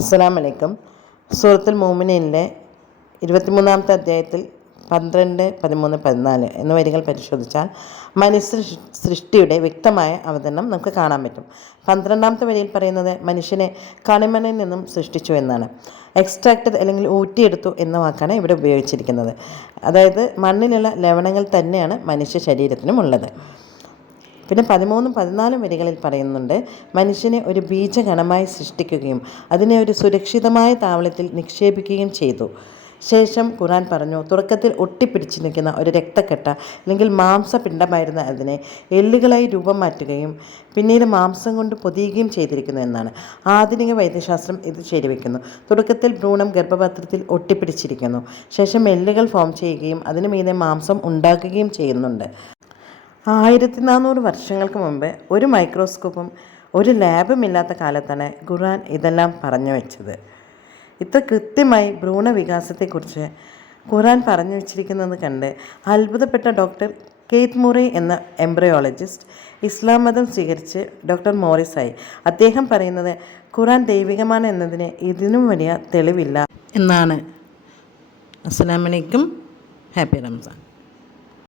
അസ്സലാമു അലൈക്കും. സൂറത്തുൽ മുഅ്മിനീനിലെ 23-ാമത്തെ അധ്യായത്തിൽ 12, 13, 14 എന്ന വരികൾ പരിശോധിച്ചാൽ മനുഷ്യ സൃഷ്ടിയുടെ വ്യക്തമായ അവതരണം നമുക്ക് കാണാൻ പറ്റും. 12-ാമത്തെ വരിയിൽ പറയുന്നത് മനുഷ്യനെ കണിമണിൽ നിന്നും സൃഷ്ടിച്ചു എന്നാണ്. എക്സ്ട്രാക്റ്റഡ് അല്ലെങ്കിൽ ഊറ്റിയെടുത്തു എന്ന വാക്കാണ് ഇവിടെ ഉപയോഗിച്ചിരിക്കുന്നത്. അതായത് മണ്ണിലുള്ള ലവണങ്ങൾ തന്നെയാണ് മനുഷ്യ ശരീരത്തിനും ഉള്ളത്. പിന്നെ 13, 14 വരികളിൽ പറയുന്നുണ്ട് മനുഷ്യനെ ഒരു ബീജഗണമായി സൃഷ്ടിക്കുകയും അതിനെ ഒരു സുരക്ഷിതമായ താവളത്തിൽ നിക്ഷേപിക്കുകയും ചെയ്തു. ശേഷം ഖുർആൻ പറഞ്ഞു, തുടക്കത്തിൽ ഒട്ടിപ്പിടിച്ചു നിൽക്കുന്ന ഒരു രക്തക്കെട്ട അല്ലെങ്കിൽ മാംസപിണ്ഡമായിരുന്ന അതിനെ എല്ലുകളായി രൂപം മാറ്റുകയും പിന്നീട് മാംസം കൊണ്ട് പൊതിയുകയും ചെയ്തിരിക്കുന്നു എന്നാണ്. ആധുനിക വൈദ്യശാസ്ത്രം ഇത് ശരിവെക്കുന്നു. തുടക്കത്തിൽ ഭ്രൂണം ഗർഭപാത്രത്തിൽ ഒട്ടിപ്പിടിച്ചിരിക്കുന്നു, ശേഷം എല്ലുകൾ ഫോം ചെയ്യുകയും അതിനു മീതെ മാംസം ഉണ്ടാക്കുകയും ചെയ്യുന്നുണ്ട്. 1400 വർഷങ്ങൾക്ക് മുമ്പ് ഒരു മൈക്രോസ്കോപ്പും ഒരു ലാബും ഇല്ലാത്ത കാലത്താണ് ഖുർആൻ ഇതെല്ലാം പറഞ്ഞു വെച്ചത്. ഇത്ര കൃത്യമായി ഭ്രൂണവികാസത്തെക്കുറിച്ച് ഖുർആൻ പറഞ്ഞു വെച്ചിരിക്കുന്നത് കണ്ട് അത്ഭുതപ്പെട്ട ഡോക്ടർ കെയ്ത്ത് മുറി എന്ന എംബ്രയോളജിസ്റ്റ് ഇസ്ലാം മതം സ്വീകരിച്ച് ഡോക്ടർ മോറിസായി. അദ്ദേഹം പറയുന്നത് ഖുർആൻ ദൈവികമാണ് എന്നതിന് ഇതിനും വലിയ തെളിവില്ല എന്നാണ്. അസ്സലാമു അലൈക്കും. ഹാപ്പി റംസാൻ.